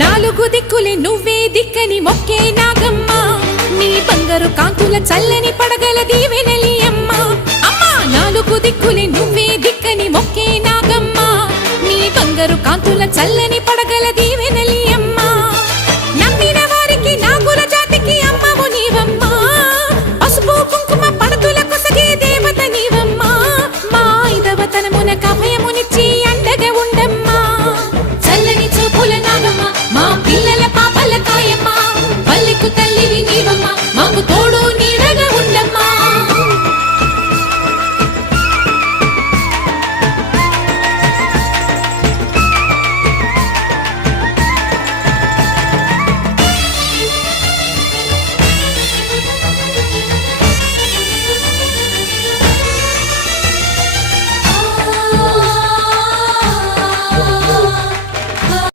నాలుగు దిక్కులే నువ్వే దిక్కని మొక్కే నాగమ్మ నీ బంగారు కాంతుల చల్లని పడగల దీవెనలి అమ్మ అమ్మా నాలుగు దిక్కులే నువ్వే దిక్కని మొక్కే నాగమ్మ నీ బంగారు కాంతుల చల్లని పడగల